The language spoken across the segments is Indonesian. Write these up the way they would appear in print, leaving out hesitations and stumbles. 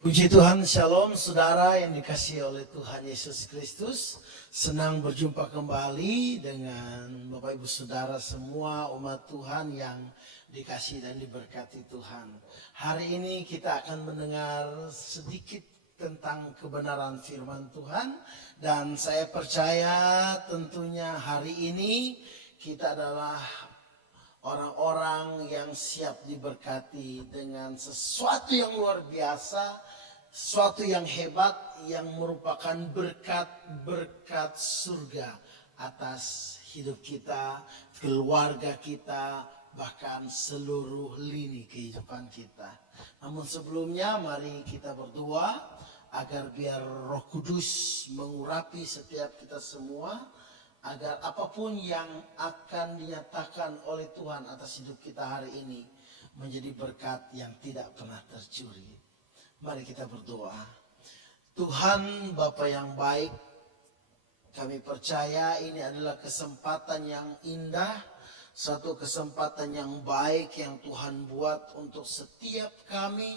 Puji Tuhan, Shalom saudara yang dikasihi oleh Tuhan Yesus Kristus. Senang berjumpa kembali dengan Bapak Ibu Saudara semua umat Tuhan yang dikasihi dan diberkati Tuhan. Hari ini kita akan mendengar sedikit tentang kebenaran firman Tuhan. Dan saya percaya tentunya hari ini kita adalah orang-orang yang siap diberkati dengan sesuatu yang luar biasa, sesuatu yang hebat yang merupakan berkat-berkat surga atas hidup kita, keluarga kita, bahkan seluruh lini kehidupan kita. Namun sebelumnya mari kita berdoa agar biar Roh Kudus mengurapi setiap kita semua, agar apapun yang akan dinyatakan oleh Tuhan atas hidup kita hari ini menjadi berkat yang tidak pernah tercuri. Mari kita berdoa. Tuhan Bapa yang baik, kami percaya ini adalah kesempatan yang indah, satu kesempatan yang baik yang Tuhan buat untuk setiap kami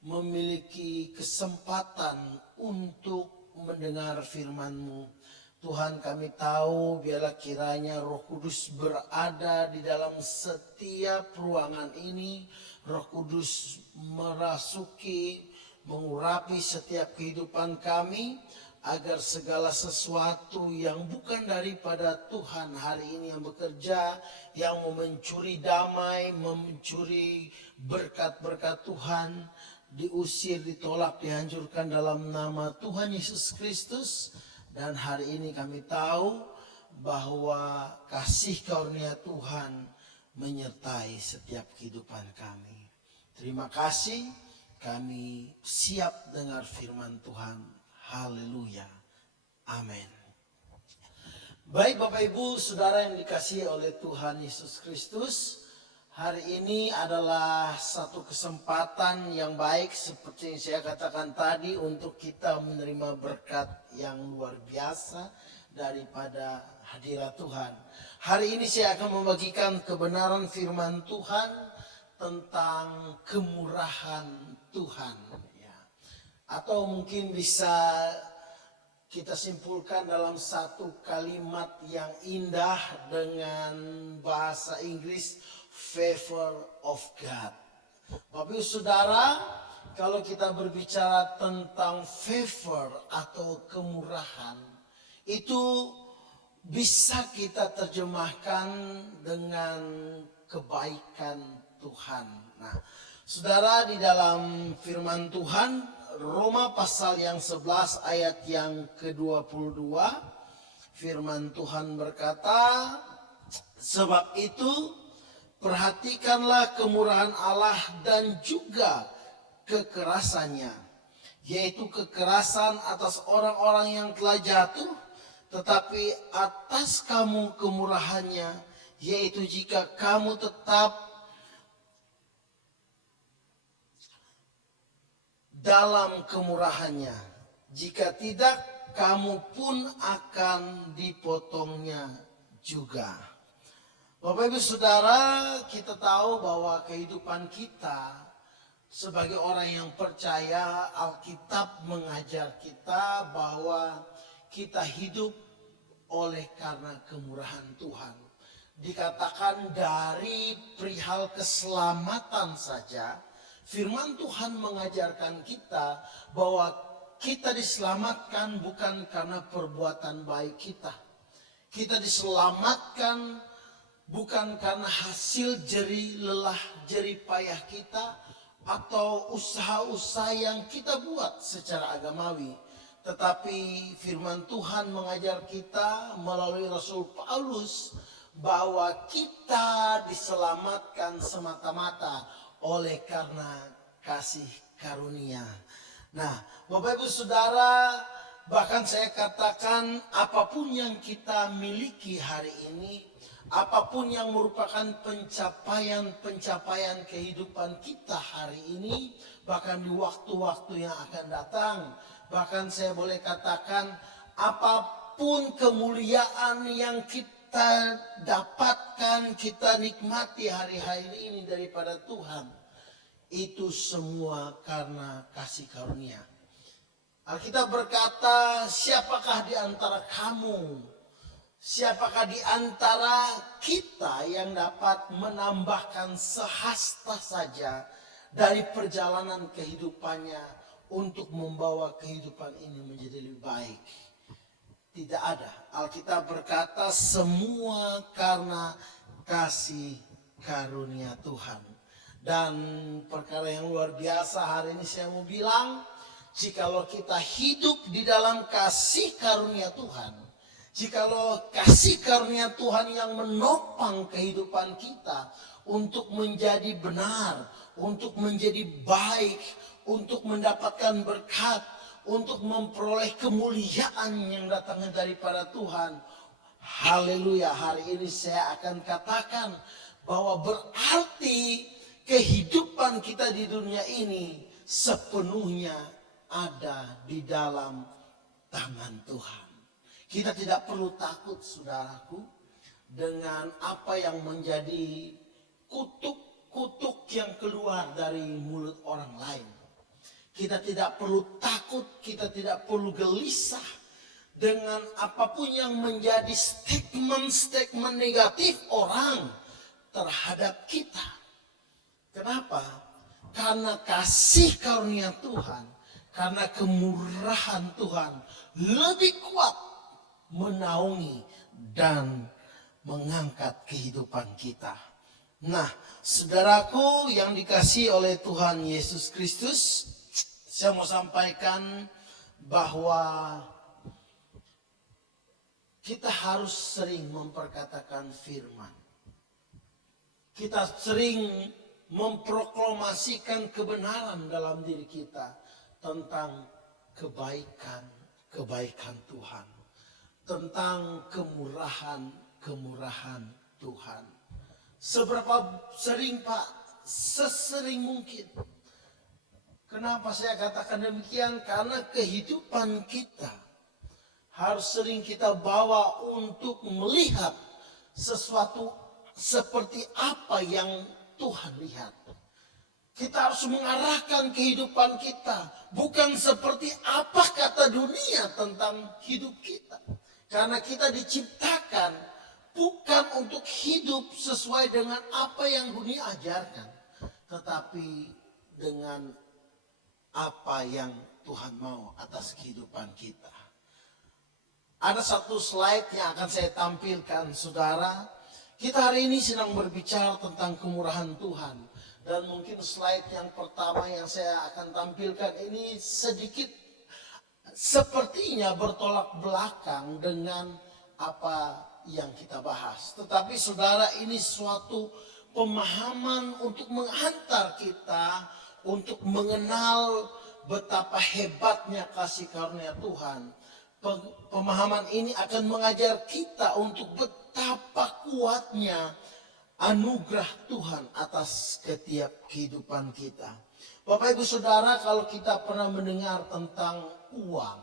memiliki kesempatan untuk mendengar firman-Mu. Tuhan, kami tahu biarlah kiranya Roh Kudus berada di dalam setiap ruangan ini. Roh Kudus merasuki, mengurapi setiap kehidupan kami, agar segala sesuatu yang bukan daripada Tuhan hari ini yang bekerja, yang mau mencuri damai, mencuri berkat-berkat Tuhan, diusir, ditolak, dihancurkan dalam nama Tuhan Yesus Kristus. Dan hari ini kami tahu bahwa kasih karunia Tuhan menyertai setiap kehidupan kami. Terima kasih, kami siap dengar firman Tuhan. Haleluya. Amin. Baik Bapak Ibu Saudara yang dikasihi oleh Tuhan Yesus Kristus, hari ini adalah satu kesempatan yang baik seperti yang saya katakan tadi untuk kita menerima berkat yang luar biasa daripada hadirat Tuhan. Hari ini saya akan membagikan kebenaran firman Tuhan tentang kemurahan Tuhan. Ya. Atau mungkin bisa kita simpulkan dalam satu kalimat yang indah dengan bahasa Inggris, favor of God. Bapak Ibu Saudara, kalau kita berbicara tentang favor atau kemurahan, itu bisa kita terjemahkan dengan kebaikan Tuhan. Nah, Saudara, di dalam firman Tuhan, Roma pasal yang 11 ayat yang ke-22, firman Tuhan berkata, sebab itu perhatikanlah kemurahan Allah dan juga kekerasannya, yaitu kekerasan atas orang-orang yang telah jatuh, tetapi atas kamu kemurahannya, yaitu jika kamu tetap dalam kemurahannya. Jika tidak, kamu pun akan dipotongnya juga. Bapak Ibu Saudara, kita tahu bahwa kehidupan kita sebagai orang yang percaya, Alkitab mengajar kita bahwa kita hidup oleh karena kemurahan Tuhan. Dikatakan dari perihal keselamatan saja, firman Tuhan mengajarkan kita bahwa kita diselamatkan bukan karena perbuatan baik kita. Kita diselamatkan bukan karena hasil jerih lelah, jerih payah kita, atau usaha-usaha yang kita buat secara agamawi. Tetapi firman Tuhan mengajar kita melalui Rasul Paulus bahwa kita diselamatkan semata-mata oleh karena kasih karunia. Nah, Bapak Ibu Saudara, bahkan saya katakan apapun yang kita miliki hari ini, apapun yang merupakan pencapaian kehidupan kita hari ini, bahkan di waktu-waktu yang akan datang, bahkan saya boleh katakan apapun kemuliaan yang kita dapatkan, kita nikmati hari-hari ini daripada Tuhan, Itu semua karena kasih karunia. Alkitab berkata, siapakah di antara kamu, siapakah di antara kita yang dapat menambahkan sehasta saja dari perjalanan kehidupannya untuk membawa kehidupan ini menjadi lebih baik? Tidak ada. Alkitab berkata semua karena kasih karunia Tuhan. Dan perkara yang luar biasa hari ini saya mau bilang, jikalau kita hidup di dalam kasih karunia Tuhan, jikalau kasih karunia Tuhan yang menopang kehidupan kita untuk menjadi benar, untuk menjadi baik, untuk mendapatkan berkat, untuk memperoleh kemuliaan yang datangnya daripada Tuhan. Haleluya, hari ini saya akan katakan bahwa berarti kehidupan kita di dunia ini sepenuhnya ada di dalam tangan Tuhan. Kita tidak perlu takut, saudaraku, dengan apa yang menjadi kutuk-kutuk yang keluar dari mulut orang lain. Kita tidak perlu takut, kita tidak perlu gelisah dengan apapun yang menjadi statement-statement negatif orang terhadap kita. Kenapa? Karena kasih karunia Tuhan, karena kemurahan Tuhan lebih kuat menaungi dan mengangkat kehidupan kita. Nah, saudaraku yang dikasihi oleh Tuhan Yesus Kristus, saya mau sampaikan bahwa kita harus sering memperkatakan firman. Kita sering memproklamasikan kebenaran dalam diri kita tentang kebaikan Tuhan, tentang kemurahan Tuhan. Seberapa sering, Pak? Sesering mungkin. Kenapa saya katakan demikian? Karena kehidupan kita harus sering kita bawa untuk melihat sesuatu seperti apa yang Tuhan lihat. Kita harus mengarahkan kehidupan kita bukan seperti apa kata dunia tentang hidup kita. Karena kita diciptakan bukan untuk hidup sesuai dengan apa yang dunia ajarkan, tetapi dengan apa yang Tuhan mau atas kehidupan kita. Ada satu slide yang akan saya tampilkan, saudara. Kita hari ini sedang berbicara tentang kemurahan Tuhan. Dan mungkin slide yang pertama yang saya akan tampilkan ini sedikit sepertinya bertolak belakang dengan apa yang kita bahas. Tetapi saudara, ini suatu pemahaman untuk menghantar kita untuk mengenal betapa hebatnya kasih karunia Tuhan. Pemahaman ini akan mengajar kita untuk betapa kuatnya anugerah Tuhan atas setiap kehidupan kita. Bapak Ibu Saudara, kalau kita pernah mendengar tentang uang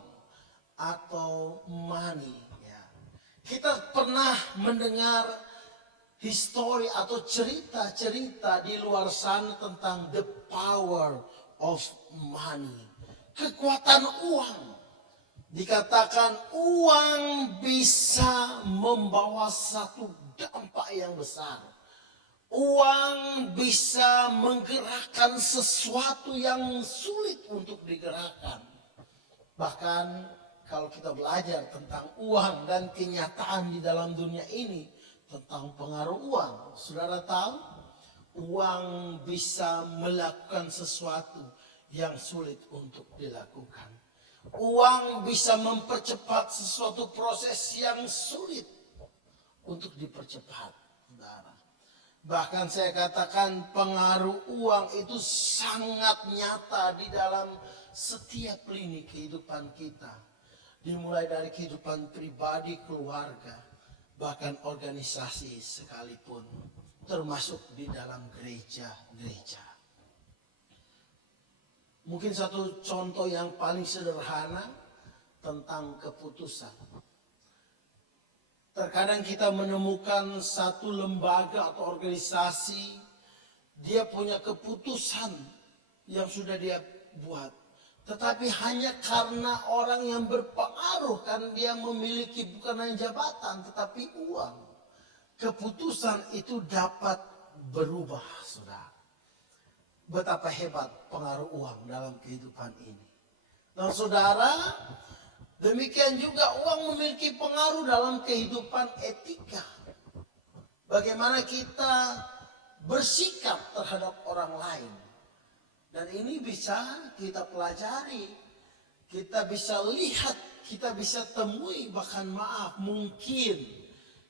atau money, ya, kita pernah mendengar histori atau cerita-cerita di luar sana tentang the power of money, kekuatan uang. Dikatakan uang bisa membawa satu dampak yang besar. Uang bisa menggerakkan sesuatu yang sulit untuk digerakkan. Bahkan kalau kita belajar tentang uang dan kenyataan di dalam dunia ini tentang pengaruh uang, saudara tahu uang bisa melakukan sesuatu yang sulit untuk dilakukan. Uang bisa mempercepat sesuatu proses yang sulit untuk dipercepat, saudara. Bahkan saya katakan pengaruh uang itu sangat nyata di dalam setiap lini kehidupan kita. Dimulai dari kehidupan pribadi, keluarga, bahkan organisasi sekalipun, termasuk di dalam gereja-gereja. Mungkin satu contoh yang paling sederhana tentang keputusan. Terkadang kita menemukan satu lembaga atau organisasi, dia punya keputusan yang sudah dia buat. Tetapi hanya karena orang yang berpengaruh, kan dia memiliki bukan hanya jabatan tetapi uang. Keputusan itu dapat berubah, saudara. Betapa hebat pengaruh uang dalam kehidupan ini. Dan saudara, demikian juga uang memiliki pengaruh dalam kehidupan etika. Bagaimana kita bersikap terhadap orang lain. Dan ini bisa kita pelajari, kita bisa lihat, kita bisa temui, bahkan maaf, mungkin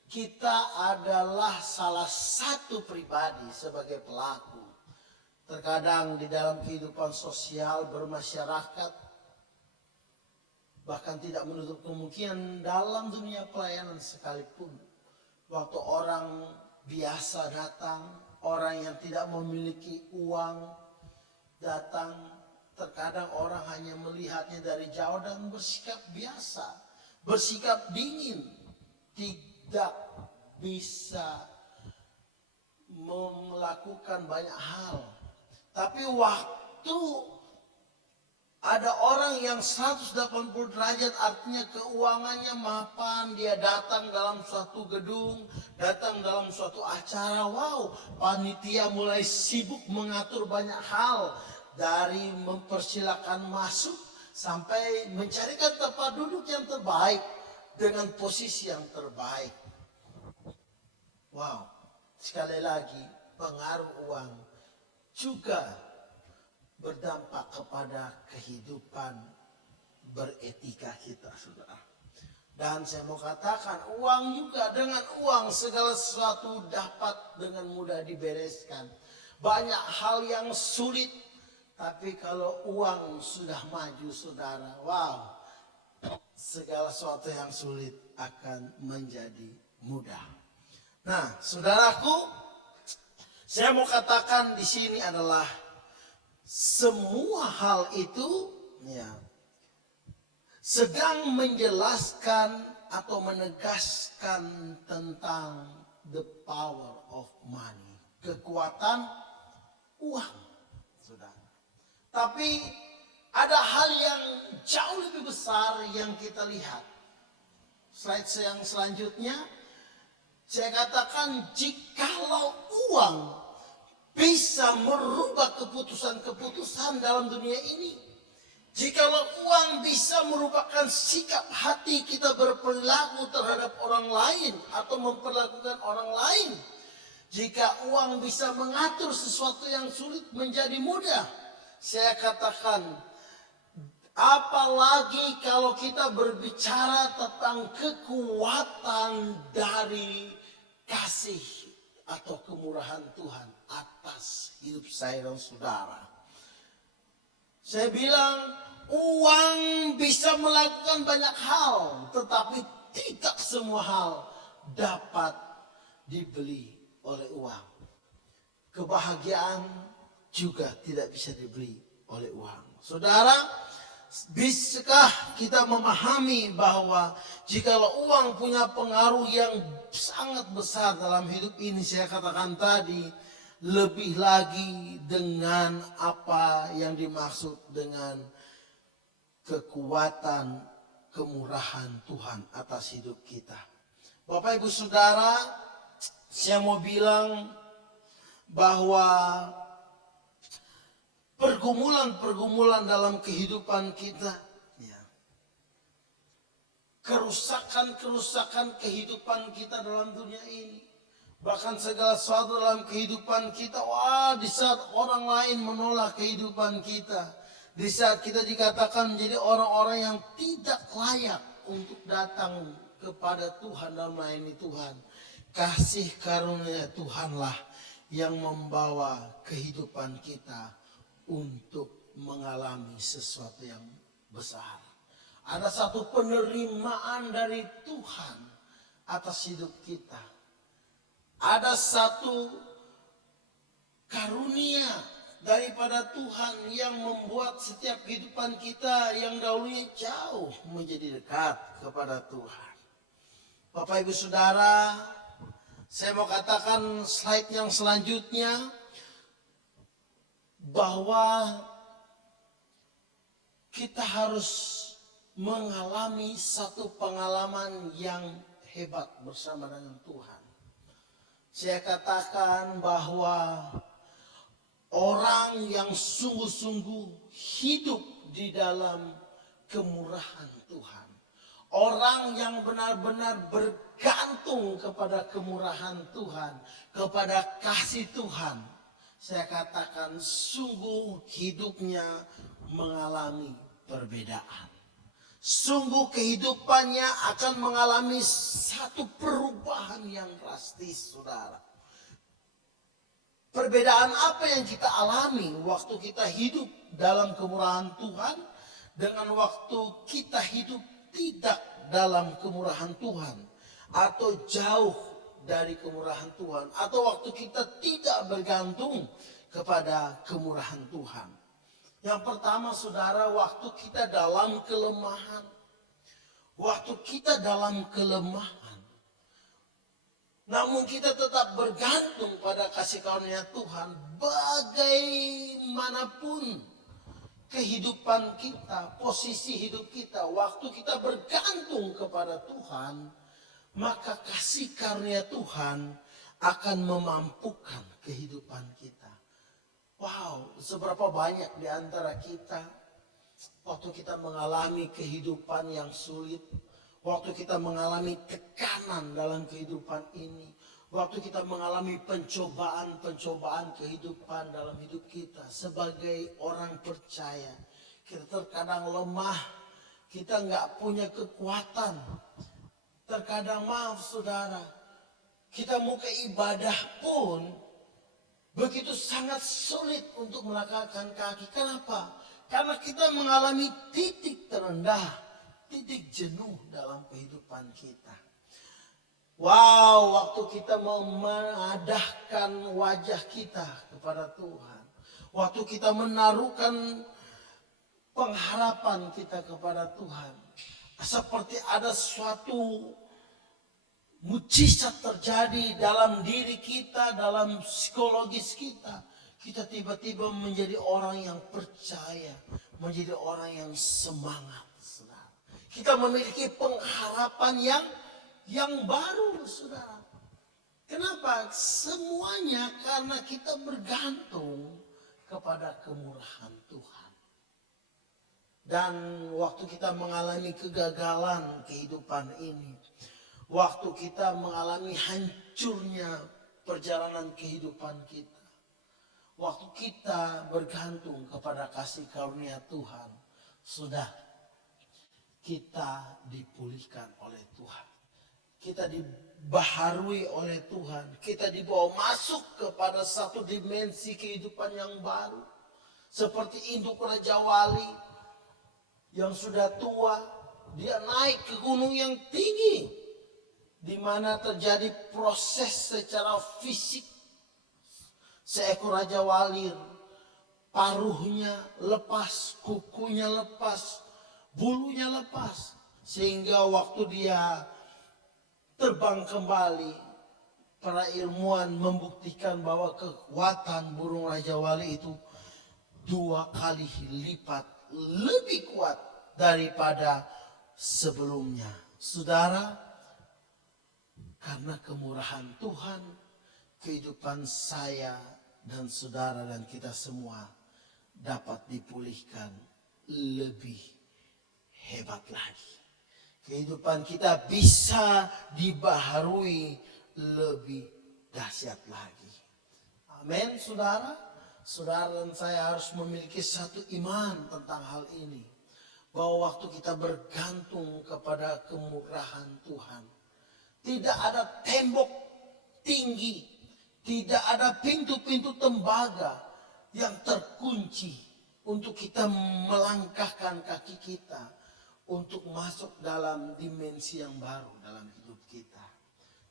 kita adalah salah satu pribadi sebagai pelaku. Terkadang di dalam kehidupan sosial bermasyarakat, bahkan tidak menutup kemungkinan dalam dunia pelayanan sekalipun. Waktu orang biasa datang, orang yang tidak memiliki uang datang, terkadang orang hanya melihatnya dari jauh dan bersikap biasa, bersikap dingin, tidak bisa melakukan banyak hal. Tapi waktu ada orang yang 180 derajat, artinya keuangannya mapan, dia datang dalam suatu gedung, datang dalam suatu acara, wow, panitia mulai sibuk mengatur banyak hal, dari mempersilakan masuk sampai mencarikan tempat duduk yang terbaik dengan posisi yang terbaik. Wow, sekali lagi pengaruh uang juga berdampak kepada kehidupan beretika kita, saudara. Dan saya mau katakan, uang juga, dengan uang segala sesuatu dapat dengan mudah dibereskan. Banyak hal yang sulit, tapi kalau uang sudah maju, saudara, wow, segala sesuatu yang sulit akan menjadi mudah. Nah, saudaraku, saya mau katakan di sini adalah semua hal itu ya sedang menjelaskan atau menegaskan tentang the power of money, kekuatan uang, saudara. Tapi ada hal yang jauh lebih besar yang kita lihat. Slide yang selanjutnya, saya katakan jikalau uang bisa merubah keputusan-keputusan dalam dunia ini, jikalau uang bisa merupakan sikap hati kita berperilaku terhadap orang lain atau memperlakukan orang lain, jika uang bisa mengatur sesuatu yang sulit menjadi mudah, saya katakan, apalagi kalau kita berbicara tentang kekuatan dari kasih atau kemurahan Tuhan atas hidup saya dan saudara. Saya bilang, uang bisa melakukan banyak hal, tetapi tidak semua hal dapat dibeli oleh uang. Kebahagiaan juga tidak bisa dibeli oleh uang. Saudara, bisakah kita memahami bahwa jikalau uang punya pengaruh yang sangat besar dalam hidup ini, saya katakan tadi, lebih lagi dengan apa yang dimaksud dengan kekuatan kemurahan Tuhan atas hidup kita. Bapak Ibu Saudara, saya mau bilang bahwa pergumulan-pergumulan dalam kehidupan kita, ya, kerusakan-kerusakan kehidupan kita dalam dunia ini, bahkan segala sesuatu dalam kehidupan kita, di saat orang lain menolak kehidupan kita, di saat kita dikatakan menjadi orang-orang yang tidak layak untuk datang kepada Tuhan dan melayani Tuhan, kasih karunia Tuhanlah yang membawa kehidupan kita untuk mengalami sesuatu yang besar. Ada satu penerimaan dari Tuhan atas hidup kita. Ada satu karunia daripada Tuhan yang membuat setiap kehidupan kita yang dahulunya jauh menjadi dekat kepada Tuhan. Bapak Ibu Saudara, saya mau katakan slide yang selanjutnya, bahwa kita harus mengalami satu pengalaman yang hebat bersama dengan Tuhan. Saya katakan bahwa orang yang sungguh-sungguh hidup di dalam kemurahan Tuhan, orang yang benar-benar bergantung kepada kemurahan Tuhan, kepada kasih Tuhan, saya katakan sungguh hidupnya mengalami perbedaan. Sungguh kehidupannya akan mengalami satu perubahan yang drastis, saudara. Perbedaan apa yang kita alami waktu kita hidup dalam kemurahan Tuhan dengan waktu kita hidup tidak dalam kemurahan Tuhan, atau jauh dari kemurahan Tuhan, atau waktu kita tidak bergantung kepada kemurahan Tuhan. Yang pertama, saudara, waktu kita dalam kelemahan. Waktu kita dalam kelemahan, namun kita tetap bergantung pada kasih karunia Tuhan. Bagaimanapun kehidupan kita, posisi hidup kita, waktu kita bergantung kepada Tuhan, maka kasih karunia Tuhan akan memampukan kehidupan kita. Wow, seberapa banyak di antara kita waktu kita mengalami kehidupan yang sulit, waktu kita mengalami tekanan dalam kehidupan ini, waktu kita mengalami pencobaan-pencobaan kehidupan dalam hidup kita sebagai orang percaya, kita terkadang lemah, kita nggak punya kekuatan. Terkadang, maaf saudara, kita mau ke ibadah pun begitu sangat sulit untuk melangkahkan kaki. Kenapa? Karena kita mengalami titik terendah, titik jenuh dalam kehidupan kita. Wow, waktu kita mengadahkan wajah kita kepada Tuhan, waktu kita menaruhkan pengharapan kita kepada Tuhan, seperti ada suatu mujizat terjadi dalam diri kita, dalam psikologis kita. Kita tiba-tiba menjadi orang yang percaya, menjadi orang yang semangat. Saudara. Kita memiliki pengharapan yang baru, saudara. Kenapa? Semuanya karena kita bergantung kepada kemurahan Tuhan. Dan waktu kita mengalami kegagalan kehidupan ini, waktu kita mengalami hancurnya perjalanan kehidupan kita, waktu kita bergantung kepada kasih karunia Tuhan, sudah kita dipulihkan oleh Tuhan. Kita dibaharui oleh Tuhan. Kita dibawa masuk kepada satu dimensi kehidupan yang baru. Seperti induk Raja Wali yang sudah tua, dia naik ke gunung yang tinggi, di mana terjadi proses secara fisik. Seekor Raja Wali, paruhnya lepas, kukunya lepas, bulunya lepas. Sehingga waktu dia terbang kembali, para ilmuwan membuktikan bahwa kekuatan burung Raja Wali itu 2 kali lipat lebih kuat daripada sebelumnya. Saudara, karena kemurahan Tuhan, kehidupan saya dan saudara dan kita semua dapat dipulihkan lebih hebat lagi. Kehidupan kita bisa dibaharui lebih dahsyat lagi. Amin, saudara. Saudara dan saya harus memiliki satu iman tentang hal ini. Bahwa waktu kita bergantung kepada kemurahan Tuhan, tidak ada tembok tinggi, tidak ada pintu-pintu tembaga yang terkunci untuk kita melangkahkan kaki kita untuk masuk dalam dimensi yang baru dalam hidup kita.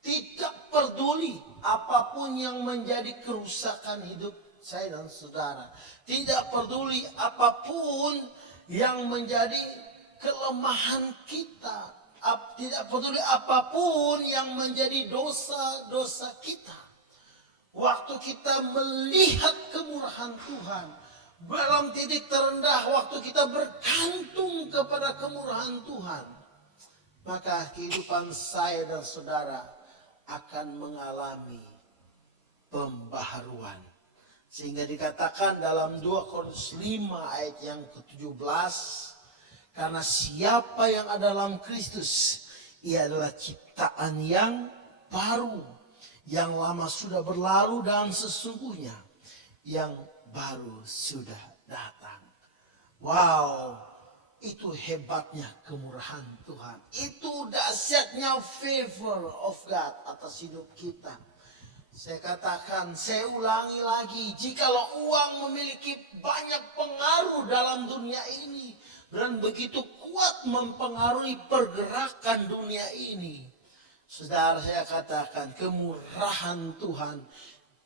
Tidak peduli apapun yang menjadi kerusakan hidup saya dan saudara. Tidak peduli apapun yang menjadi kelemahan kita. Tidak peduli apapun yang menjadi dosa-dosa kita. Waktu kita melihat kemurahan Tuhan, dalam titik terendah waktu kita bergantung kepada kemurahan Tuhan, maka kehidupan saya dan saudara akan mengalami pembaharuan. Sehingga dikatakan dalam 2 Korintus 5 ayat yang ke-17, karena siapa yang ada dalam Kristus, ia adalah ciptaan yang baru. Yang lama sudah berlalu dan sesungguhnya yang baru sudah datang. Wow, itu hebatnya kemurahan Tuhan. Itu dahsyatnya favor of God atas hidup kita. Saya katakan, saya ulangi lagi, jikalau uang memiliki banyak pengaruh dalam dunia ini dan begitu kuat mempengaruhi pergerakan dunia ini, saudara, saya katakan kemurahan Tuhan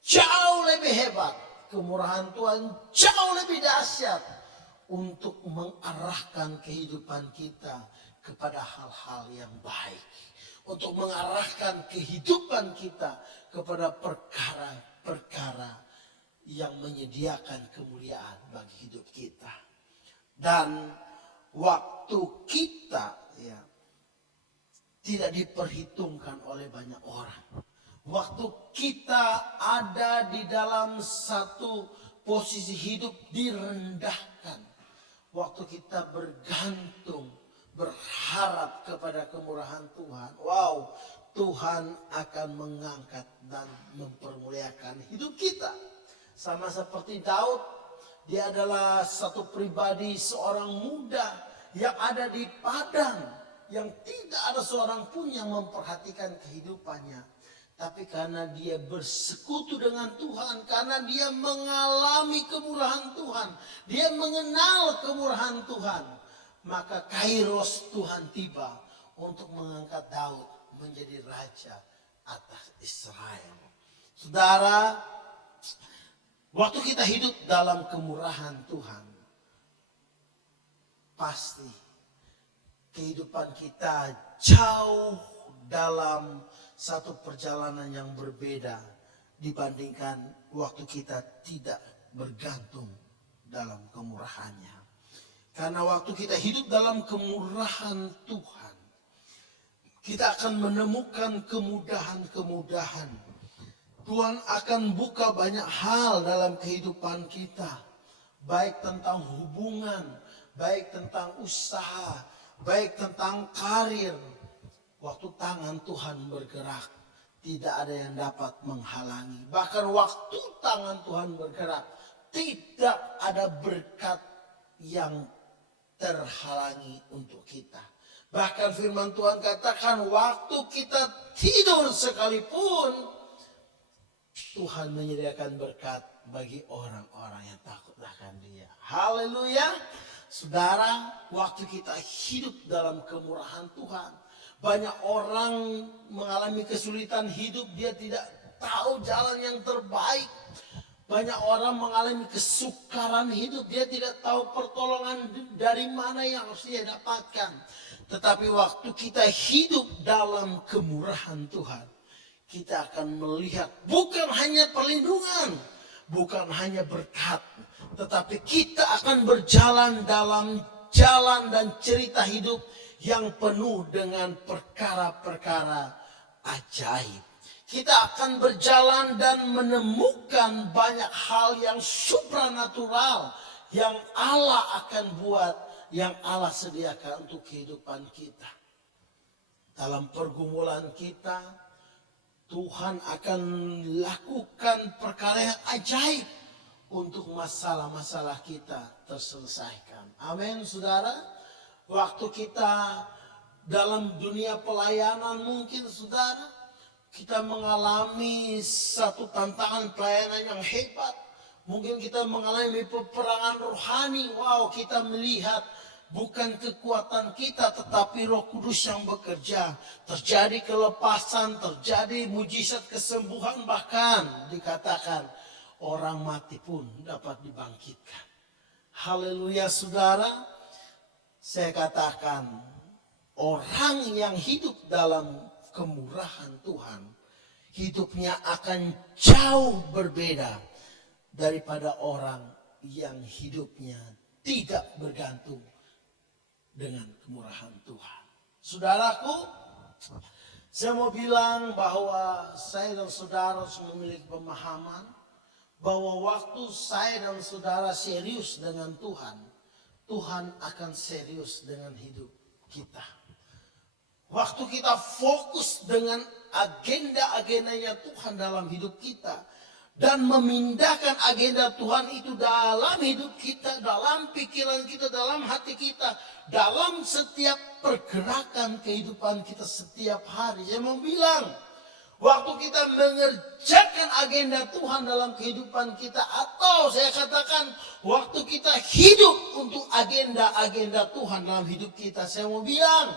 jauh lebih hebat. Kemurahan Tuhan jauh lebih dahsyat untuk mengarahkan kehidupan kita kepada hal-hal yang baik. Untuk mengarahkan kehidupan kita kepada perkara-perkara yang menyediakan kemuliaan bagi hidup kita. Dan waktu kita tidak diperhitungkan oleh banyak orang. Waktu kita ada di dalam satu posisi hidup direndahkan. Waktu kita bergantung, berharap kepada kemurahan Tuhan. Wow, Tuhan akan mengangkat dan mempermuliakan hidup kita. Sama seperti Daud, dia adalah satu pribadi, seorang muda yang ada di padang, yang tidak ada seorang pun yang memperhatikan kehidupannya. Tapi karena dia bersekutu dengan Tuhan, karena dia mengalami kemurahan Tuhan, dia mengenal kemurahan Tuhan, maka kairos Tuhan tiba untuk mengangkat Daud menjadi raja atas Israel. Saudara, waktu kita hidup dalam kemurahan Tuhan, pasti kehidupan kita jauh dalam satu perjalanan yang berbeda dibandingkan waktu kita tidak bergantung dalam kemurahannya. Karena waktu kita hidup dalam kemurahan Tuhan, kita akan menemukan kemudahan-kemudahan. Tuhan akan buka banyak hal dalam kehidupan kita. Baik tentang hubungan, baik tentang usaha, baik tentang karir. Waktu tangan Tuhan bergerak, tidak ada yang dapat menghalangi. Bahkan waktu tangan Tuhan bergerak, tidak ada berkat yang terhalangi untuk kita. Bahkan firman Tuhan katakan, waktu kita tidur sekalipun, Tuhan menyediakan berkat bagi orang-orang yang takut akan Dia. Haleluya. Saudara, waktu kita hidup dalam kemurahan Tuhan, banyak orang mengalami kesulitan hidup, dia tidak tahu jalan yang terbaik. Banyak orang mengalami kesukaran hidup, dia tidak tahu pertolongan dari mana yang harus dia dapatkan. Tetapi waktu kita hidup dalam kemurahan Tuhan, kita akan melihat bukan hanya perlindungan, bukan hanya berkat, tetapi kita akan berjalan dalam jalan dan cerita hidup yang penuh dengan perkara-perkara ajaib. Kita akan berjalan dan menemukan banyak hal yang supranatural yang Allah akan buat, yang Allah sediakan untuk kehidupan kita. Dalam pergumulan kita, Tuhan akan lakukan perkara yang ajaib untuk masalah-masalah kita terselesaikan. Amin, saudara. Waktu kita dalam dunia pelayanan, mungkin saudara, kita mengalami satu tantangan pelayanan yang hebat. Mungkin kita mengalami peperangan rohani. Wow, kita melihat bukan kekuatan kita, tetapi Roh Kudus yang bekerja. Terjadi kelepasan, terjadi mujizat kesembuhan, bahkan dikatakan orang mati pun dapat dibangkitkan. Haleluya, saudara. Saya katakan, orang yang hidup dalam kemurahan Tuhan, hidupnya akan jauh berbeda daripada orang yang hidupnya tidak bergantung dengan kemurahan Tuhan. Saudaraku, saya mau bilang bahwa saya dan saudara harus memiliki pemahaman bahwa waktu saya dan saudara serius dengan Tuhan, Tuhan akan serius dengan hidup kita. Waktu kita fokus dengan agenda-agendanya Tuhan dalam hidup kita dan memindahkan agenda Tuhan itu dalam hidup kita, dalam pikiran kita, dalam hati kita, dalam setiap pergerakan kehidupan kita setiap hari. Saya mau bilang, waktu kita mengerjakan agenda Tuhan dalam kehidupan kita, atau saya katakan waktu kita hidup untuk agenda-agenda Tuhan dalam hidup kita, saya mau bilang,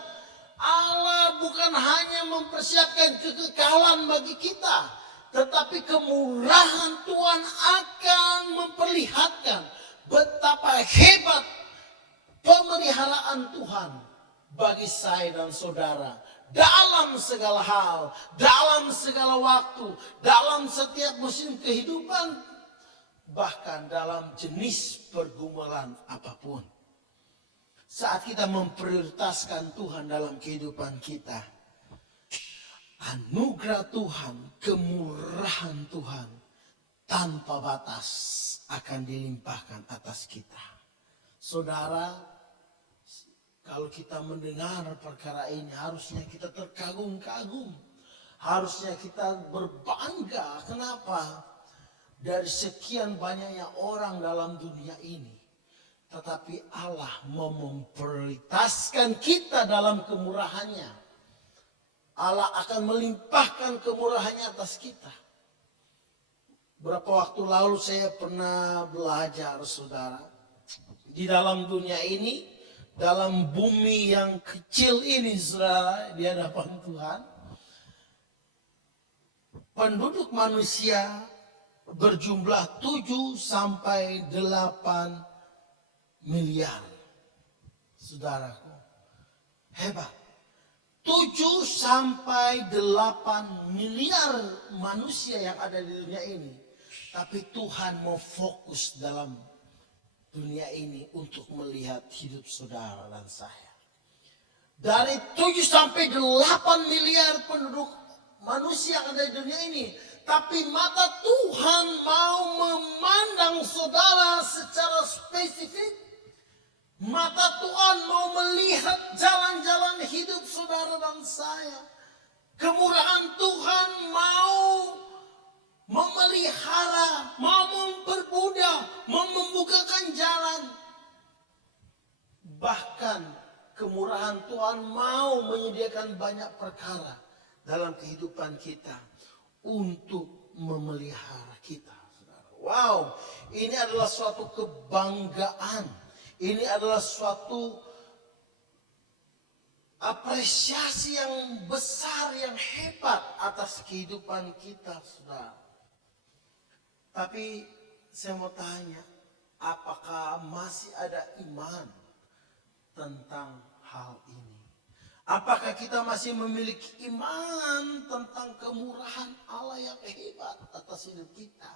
Allah bukan hanya mempersiapkan kekekalan bagi kita, tetapi kemurahan Tuhan akan memperlihatkan betapa hebat pemeliharaan Tuhan bagi saya dan saudara. Dalam segala hal, dalam segala waktu, dalam setiap musim kehidupan, bahkan dalam jenis pergumulan apapun. Saat kita memprioritaskan Tuhan dalam kehidupan kita, anugerah Tuhan, kemurahan Tuhan tanpa batas akan dilimpahkan atas kita. Saudara, kalau kita mendengar perkara ini, harusnya kita terkagum-kagum. Harusnya kita berbangga. Kenapa? Dari sekian banyaknya orang dalam dunia ini, tetapi Allah mau memprioritaskan kita dalam kemurahannya. Allah akan melimpahkan kemurahannya atas kita. Berapa waktu lalu saya pernah belajar, saudara, di dalam dunia ini, dalam bumi yang kecil ini, saudara, di hadapan Tuhan, penduduk manusia berjumlah 7 sampai 8 miliar. Saudaraku, hebat. 7 sampai 8 miliar manusia yang ada di dunia ini. Tapi Tuhan mau fokus dalam dunia ini untuk melihat hidup saudara dan saya. Dari 7 sampai 8 miliar penduduk manusia yang ada di dunia ini. Tapi mata Tuhan mau memandang saudara secara spesifik. Mata Tuhan mau melihat jalan-jalan hidup saudara dan saya. Kemurahan Tuhan mau memelihara, mau mempermudah, mau membukakan jalan. Bahkan kemurahan Tuhan mau menyediakan banyak perkara dalam kehidupan kita untuk memelihara kita. Wow, ini adalah suatu kebanggaan. Ini adalah suatu apresiasi yang besar, yang hebat atas kehidupan kita, saudara. Tapi saya mau tanya, apakah masih ada iman tentang hal ini? Apakah kita masih memiliki iman tentang kemurahan Allah yang hebat atas hidup kita?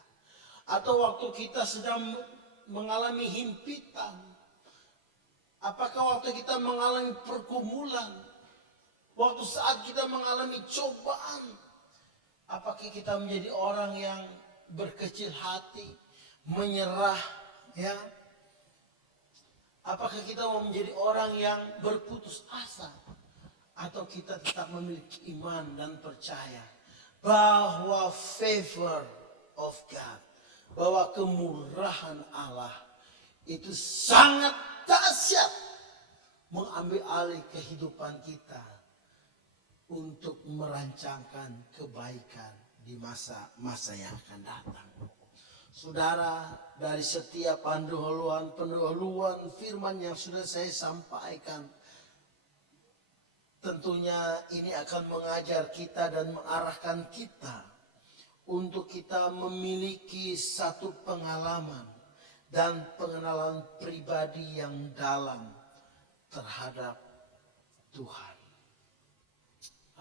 Atau waktu kita sedang mengalami himpitan, apakah waktu kita mengalami pergumulan, waktu saat kita mengalami cobaan, apakah kita menjadi orang yang berkecil hati, menyerah, ya? Apakah kita mau menjadi orang yang berputus asa, atau kita tetap memiliki iman dan percaya bahwa favor of God, bahwa kemurahan Allah itu sangat dahsyat mengambil alih kehidupan kita untuk merancangkan kebaikan di masa-masa yang akan datang. Saudara, dari setiap pendahuluan firman yang sudah saya sampaikan, tentunya ini akan mengajar kita dan mengarahkan kita untuk kita memiliki satu pengalaman dan pengenalan pribadi yang dalam terhadap Tuhan.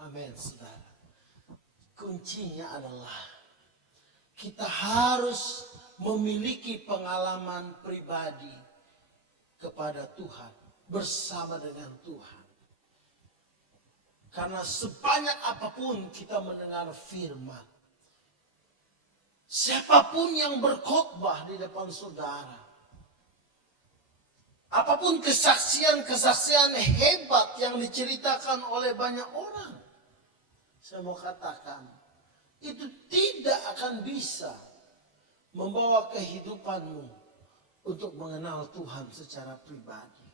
Amin, saudara. Kuncinya adalah kita harus memiliki pengalaman pribadi kepada Tuhan, bersama dengan Tuhan. Karena sebanyak apapun kita mendengar firman, siapapun yang berkhotbah di depan saudara, apapun kesaksian-kesaksian hebat yang diceritakan oleh banyak orang, saya mau katakan, itu tidak akan bisa membawa kehidupanmu untuk mengenal Tuhan secara pribadi.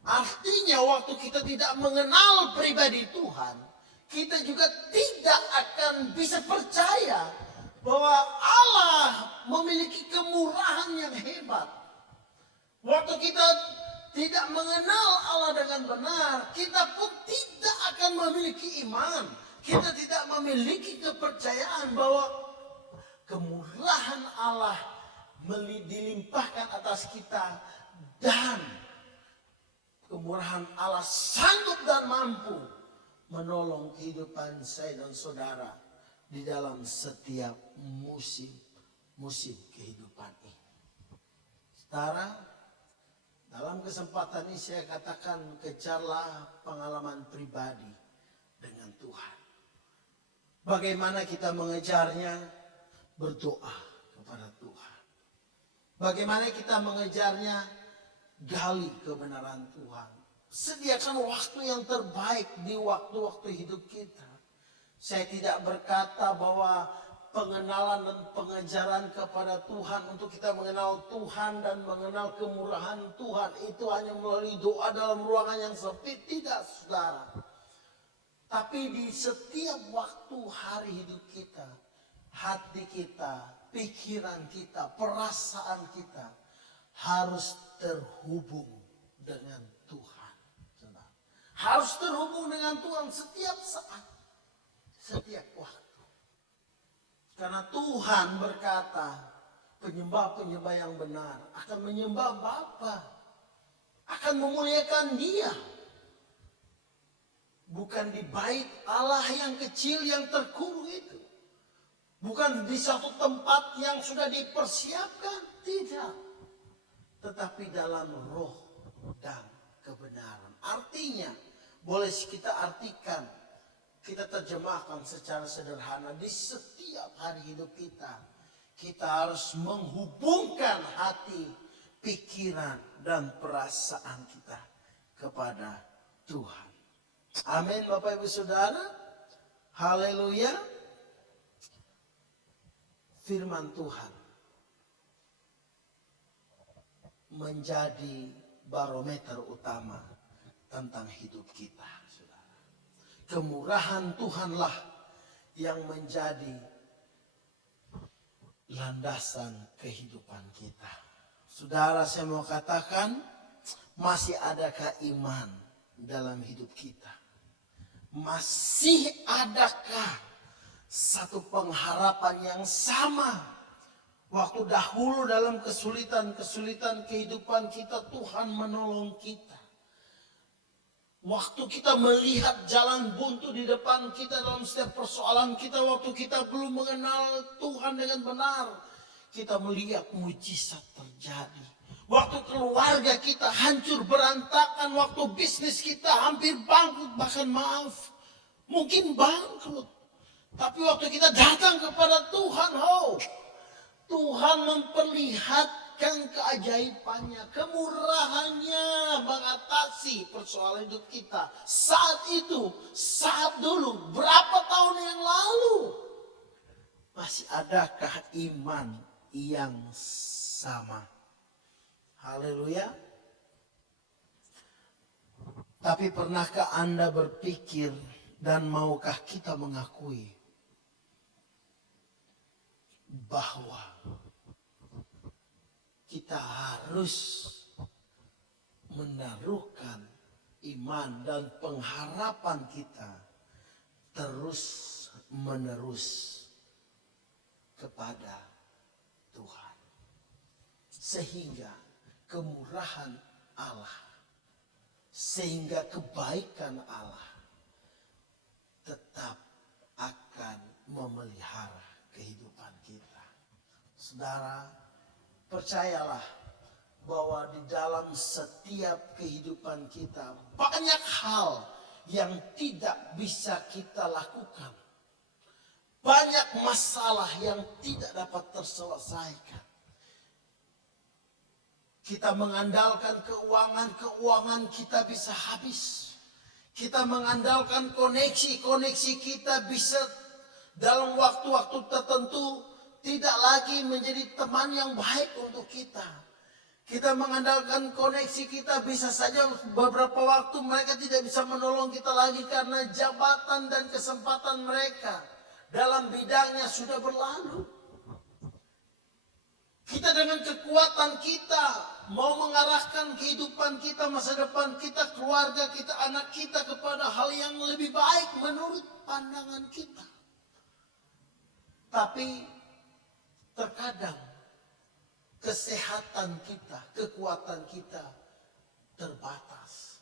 Artinya waktu kita tidak mengenal pribadi Tuhan, kita juga tidak akan bisa percaya bahwa Allah memiliki kemurahan yang hebat. Waktu kita tidak mengenal Allah dengan benar, kita pun tidak akan memiliki iman. Kita tidak memiliki kepercayaan bahwa kemurahan Allah dilimpahkan atas kita, dan kemurahan Allah sanggup dan mampu menolong kehidupan saya dan saudara di dalam setiap musim kehidupan ini. Saudara, dalam kesempatan ini saya katakan, kejarlah pengalaman pribadi dengan Tuhan. Bagaimana kita mengejarnya? Berdoa kepada Tuhan. Bagaimana kita mengejarnya? Gali kebenaran Tuhan. Sediakan waktu yang terbaik di waktu-waktu hidup kita. Saya tidak berkata bahwa pengenalan dan pengejaran kepada Tuhan untuk kita mengenal Tuhan dan mengenal kemurahan Tuhan itu hanya melalui doa dalam ruangan yang sempit. Tidak, saudara. Tapi di setiap waktu hari hidup kita, hati kita, pikiran kita, perasaan kita harus terhubung dengan Tuhan. Harus terhubung dengan Tuhan setiap saat, setiap waktu. Karena Tuhan berkata, penyembah-penyembah yang benar akan menyembah Bapa, akan memuliakan Dia. Bukan di bait Allah yang kecil yang terkurung itu. Bukan di satu tempat yang sudah dipersiapkan. Tidak. Tetapi dalam roh dan kebenaran. Artinya, boleh kita artikan, kita terjemahkan secara sederhana. Di setiap hari hidup kita, kita harus menghubungkan hati, pikiran, dan perasaan kita kepada Tuhan. Amin, Bapak Ibu Saudara. Haleluya. Firman Tuhan menjadi barometer utama tentang hidup kita, saudara. Kemurahan Tuhanlah yang menjadi landasan kehidupan kita. Saudara, saya mau katakan, masih adakah iman dalam hidup kita? Masih adakah satu pengharapan yang sama? Waktu dahulu dalam kesulitan-kesulitan kehidupan kita, Tuhan menolong kita. Waktu kita melihat jalan buntu di depan kita dalam setiap persoalan kita, waktu kita belum mengenal Tuhan dengan benar, kita melihat mujizat terjadi. Waktu keluarga kita hancur berantakan, waktu bisnis kita hampir bangkrut, bahkan mungkin bangkrut. Tapi waktu kita datang kepada Tuhan, Tuhan memperlihatkan keajaibannya, kemurahannya mengatasi persoalan hidup kita. Saat dulu, berapa tahun yang lalu, masih adakah iman yang sama? Haleluya. Tapi pernahkah Anda berpikir dan maukah kita mengakui bahwa kita harus menaruhkan iman dan pengharapan kita terus menerus kepada Tuhan, sehingga kemurahan Allah, sehingga kebaikan Allah tetap akan memelihara kehidupan kita. Saudara, Percayalah bahwa di dalam setiap kehidupan kita banyak hal yang tidak bisa kita lakukan. Banyak masalah yang tidak dapat terselesaikan. Kita mengandalkan keuangan kita bisa habis. Kita mengandalkan koneksi kita bisa dalam waktu-waktu tertentu tidak lagi menjadi teman yang baik untuk kita. Kita mengandalkan koneksi kita bisa saja beberapa waktu mereka tidak bisa menolong kita lagi karena jabatan dan kesempatan mereka dalam bidangnya sudah berlalu. Kita dengan kekuatan kita mau mengarahkan kehidupan kita, masa depan kita, keluarga kita, anak kita kepada hal yang lebih baik menurut pandangan kita. Tapi terkadang kesehatan kita, kekuatan kita terbatas.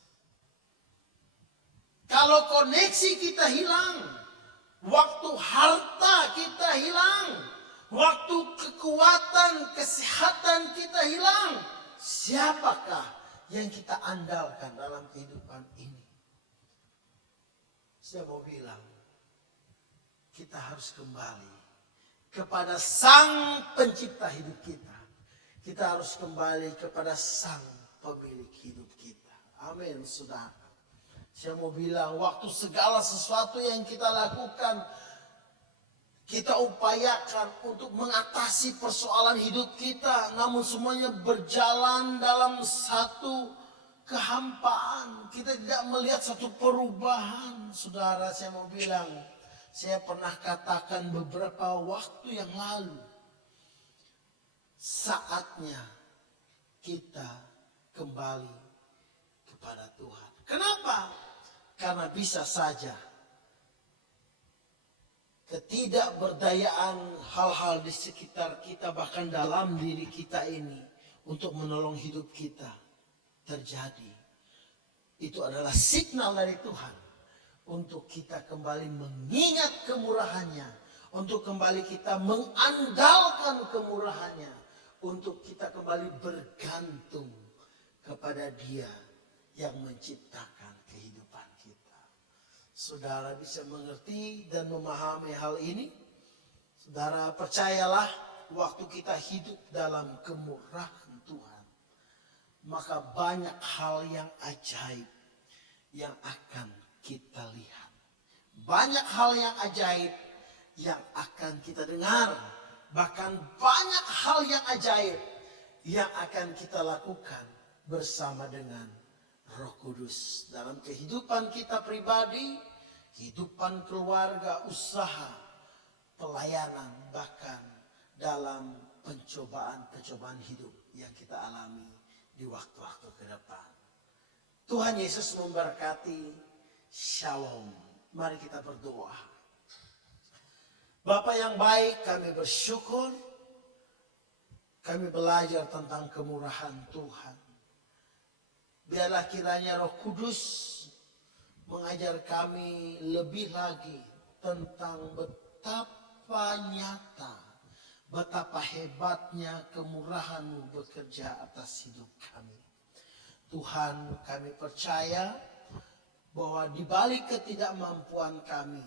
Kalau koneksi kita hilang, waktu harta kita hilang, waktu kekuatan, kesehatan kita hilang, siapakah yang kita andalkan dalam kehidupan ini? Saya mau bilang, kita harus kembali kepada Sang Pencipta hidup kita. Kita harus kembali kepada Sang Pemilik hidup kita. Amin, saudara. Saya mau bilang, waktu segala sesuatu yang kita lakukan, kita upayakan untuk mengatasi persoalan hidup kita, namun semuanya berjalan dalam satu kehampaan. Kita tidak melihat satu perubahan. Saudara, saya mau bilang, saya pernah katakan beberapa waktu yang lalu, saatnya kita kembali kepada Tuhan. Kenapa? Karena bisa saja ketidakberdayaan hal-hal di sekitar kita, bahkan dalam diri kita ini, untuk menolong hidup kita terjadi. Itu adalah signal dari Tuhan untuk kita kembali mengingat kemurahannya, untuk kembali kita mengandalkan kemurahannya, untuk kita kembali bergantung kepada Dia yang menciptakan kehidupan kita. Saudara bisa mengerti dan memahami hal ini? Saudara percayalah, waktu kita hidup dalam kemurahan Tuhan, maka banyak hal yang ajaib yang akan kita lihat. Banyak hal yang ajaib yang akan kita dengar. Bahkan banyak hal yang ajaib yang akan kita lakukan bersama dengan Roh Kudus. Dalam kehidupan kita pribadi, kehidupan keluarga, usaha, pelayanan, bahkan dalam pencobaan-pencobaan hidup yang kita alami di waktu-waktu ke depan. Tuhan Yesus memberkati. Shalom. Mari kita berdoa. Bapa yang baik, kami bersyukur. Kami belajar tentang kemurahan Tuhan. Biarlah kiranya Roh Kudus mengajar kami lebih lagi tentang betapa nyata, betapa hebatnya kemurahan-Mu bekerja atas hidup kami. Tuhan, kami percaya bahwa di balik ketidakmampuan kami,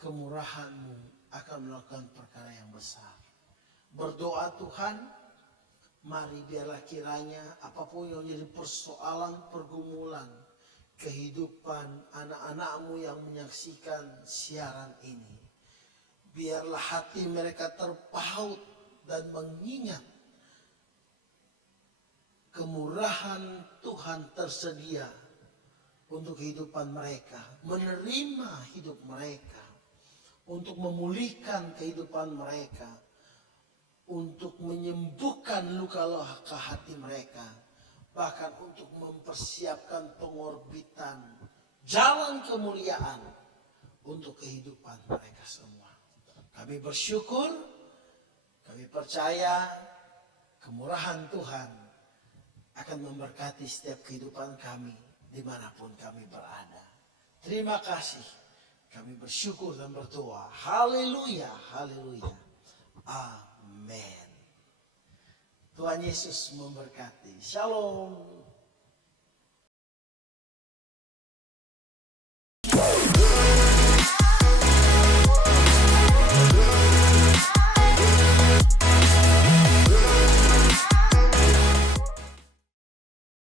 kemurahan-Mu akan melakukan perkara yang besar. Berdoa Tuhan, mari biarlah kiranya apapun yang menjadi persoalan, pergumulan, kehidupan anak-anak-Mu yang menyaksikan siaran ini, biarlah hati mereka terpaut dan mengingat kemurahan Tuhan tersedia untuk kehidupan mereka, menerima hidup mereka, untuk memulihkan kehidupan mereka, untuk menyembuhkan luka-luka hati mereka, bahkan untuk mempersiapkan pengorbitan jalan kemuliaan untuk kehidupan mereka semua. Kami bersyukur, kami percaya kemurahan Tuhan akan memberkati setiap kehidupan kami dimanapun kami berada. Terima kasih. Kami bersyukur dan berdoa. Haleluya, haleluya. Amin. Tuhan Yesus memberkati. Shalom.